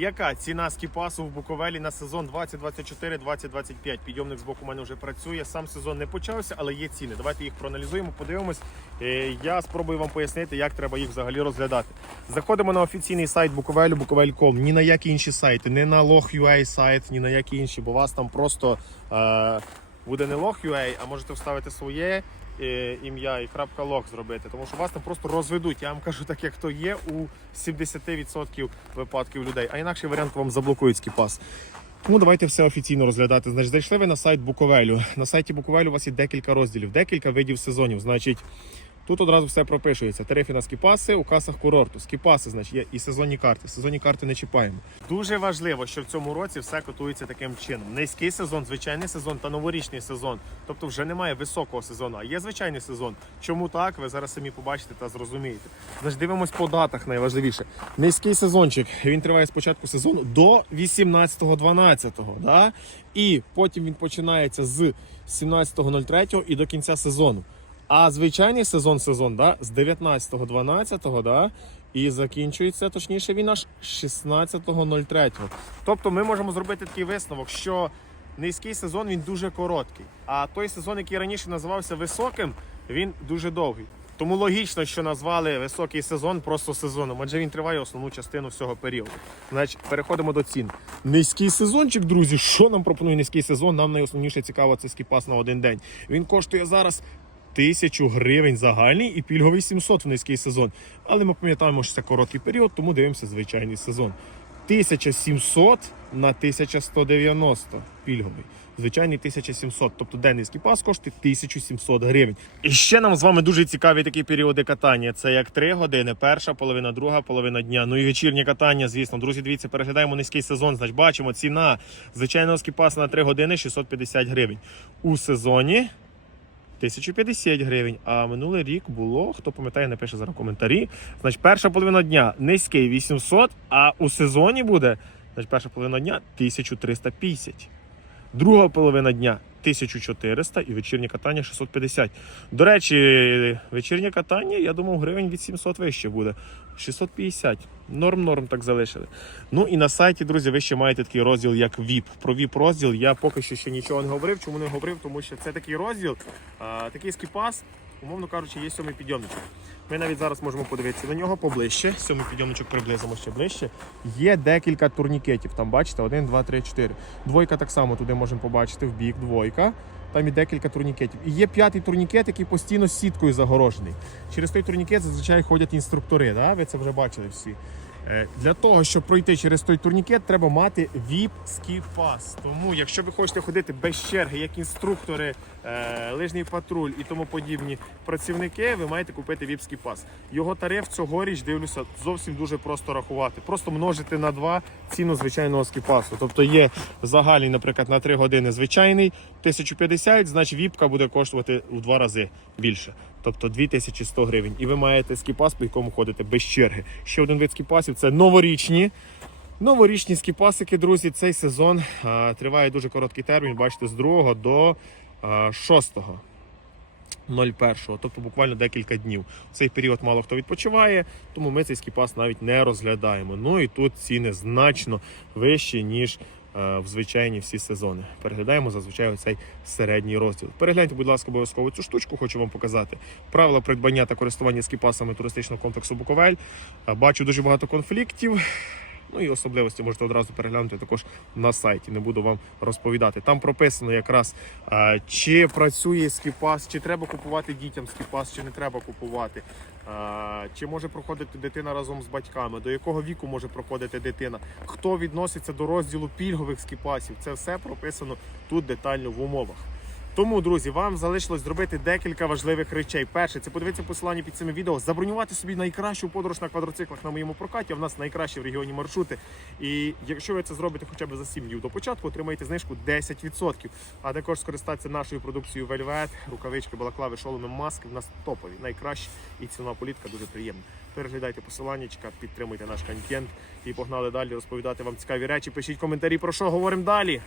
Яка ціна скіпасу в Буковелі на сезон 2024-2025? Підйомник з боку у мене вже працює. Сам сезон не почався, але є ціни. Давайте їх проаналізуємо, подивимось. Е, Я спробую вам пояснити, як треба їх взагалі розглядати. Заходимо на офіційний сайт Буковелю, Буковель.com. Ні на які інші сайти, не на Log.ua сайт, ні на які інші, бо вас там просто е, буде не Log.ua, а можете вставити своє ім'я і крапка лог зробити, тому що вас там просто розведуть. Я вам кажу, так як то є у 70% випадків людей. А інакший варіант вам заблокують скіпас. Тому давайте все офіційно розглядати. Значить, зайшли ви на сайт Буковелю. На сайті Буковелю у вас є декілька розділів, декілька видів сезонів. Значить, тут одразу все пропишується. Тарифи на скіпаси у касах курорту. Скіпаси, значить, є і сезонні карти. Сезонні карти не чіпаємо. Дуже важливо, що в цьому році все котується таким чином. Низький сезон, звичайний сезон та новорічний сезон. Тобто вже немає високого сезону, а є звичайний сезон. Чому так? Ви зараз самі побачите та зрозумієте. Значить, дивимось по датах найважливіше. Низький сезончик. Він триває з початку сезону до 18.12. Да? І потім він починається з 17.03 і до кінця сезону. А звичайний сезон сезон да, з 19.12 да, і закінчується, точніше, він аж 16.03. Тобто ми можемо зробити такий висновок, що низький сезон він дуже короткий, а той сезон, який раніше називався високим, він дуже довгий. Тому логічно, що назвали високий сезон просто сезоном, адже він триває основну частину всього періоду. Значить, переходимо до цін. Низький сезончик, друзі. Що нам пропонує низький сезон? Нам найосновніше цікаво це скіпас на один день. Він коштує зараз тисячу гривень загальний і пільговий 700 в низький сезон. Але ми пам'ятаємо, що це короткий період, тому дивимося звичайний сезон. 1700 на 1190 пільговий. Звичайний 1700, тобто денний скіпас коштує 1700 гривень. І ще нам з вами дуже цікаві такі періоди катання. Це як 3 години, перша половина, друга половина дня. Ну і вечірнє катання, звісно. Друзі, дивіться, переглядаємо низький сезон. Значить, бачимо, ціна звичайного скіпаса на 3 години 650 гривень. У сезоні 1050 гривень. А минулий рік було, хто пам'ятає, напише зараз коментарі. Значить, перша половина дня низький 800, а у сезоні буде значить, перша половина дня 1350. Друга половина дня 1400 і вечірнє катання 650. До речі, вечірнє катання, я думав, гривень від 700 вище буде. 650. Норм-норм так залишили. Ну і на сайті, друзі, ви ще маєте такий розділ, як VIP. Про VIP розділ я поки що ще нічого не говорив. Чому не говорив? Тому що це такий розділ, такий скіпас, умовно кажучи, є сьомий підйомничок. Ми навіть зараз можемо подивитися на нього поближче. Сьомий підйомничок приблизимо ще ближче. Є декілька турнікетів. Там бачите, один, два, три, чотири. Двойка так само туди можемо побачити в бік, двойка. Там і декілька турнікетів. І є п'ятий турнікет, який постійно сіткою загорожений. Через той турнікет зазвичай ходять інструктори. Да? Ви це вже бачили всі. Е, Для того, щоб пройти через той турнікет, треба мати VIP Ski Pass. Тому, якщо ви хочете ходити без черги, як інструктори, е, лижний патруль і тому подібні працівники, ви маєте купити VIP Ski Pass. Його тариф цьогоріч, дивлюся, зовсім дуже просто рахувати. Просто множити на 2 ціну звичайного скіпасу. Тобто є загальний, наприклад, на 3 години звичайний 1050, значить віпка буде коштувати у 2 рази більше. Тобто 2100 гривень. І ви маєте скіпас, по якому ходите без черги. Ще один вид скіпасів це новорічні. Новорічні скіпасики, друзі, цей сезон а, триває дуже короткий термін. Бачите, з 2 до а, 6. 01, тобто буквально декілька днів. В цей період мало хто відпочиває, тому ми цей скіпас навіть не розглядаємо. Ну і тут ціни значно вищі, ніж в звичайні всі сезони. Переглядаємо зазвичай оцей середній розділ. Перегляньте, будь ласка, обов'язково цю штучку, хочу вам показати. Правила придбання та користування скіпасами туристичного комплексу Буковель. Е, Бачу дуже багато конфліктів. Ну і особливості можете одразу переглянути також на сайті. Не буду вам розповідати. Там прописано якраз чи працює скіпас, чи треба купувати дітям скіпас, чи не треба купувати. Чи може проходити дитина разом з батьками, до якого віку може проходити дитина, хто відноситься до розділу пільгових скіпасів. Це все прописано тут детально в умовах. Тому, друзі, вам залишилось зробити декілька важливих речей. Перше, це подивитися посилання під цим відео, забронювати собі найкращу подорож на квадроциклах на моєму прокаті. В нас найкращі в регіоні маршрути. І якщо ви це зробите хоча б за 7 днів до початку, отримаєте знижку 10%. А також скористатися нашою продукцією Velvet, рукавички, балаклави, шоломи, маски. В нас топові, найкращі і цінова політика дуже приємна. Переглядайте посилання, підтримуйте наш контент і погнали далі розповідати вам цікаві речі. Пишіть коментарі про що говоримо далі.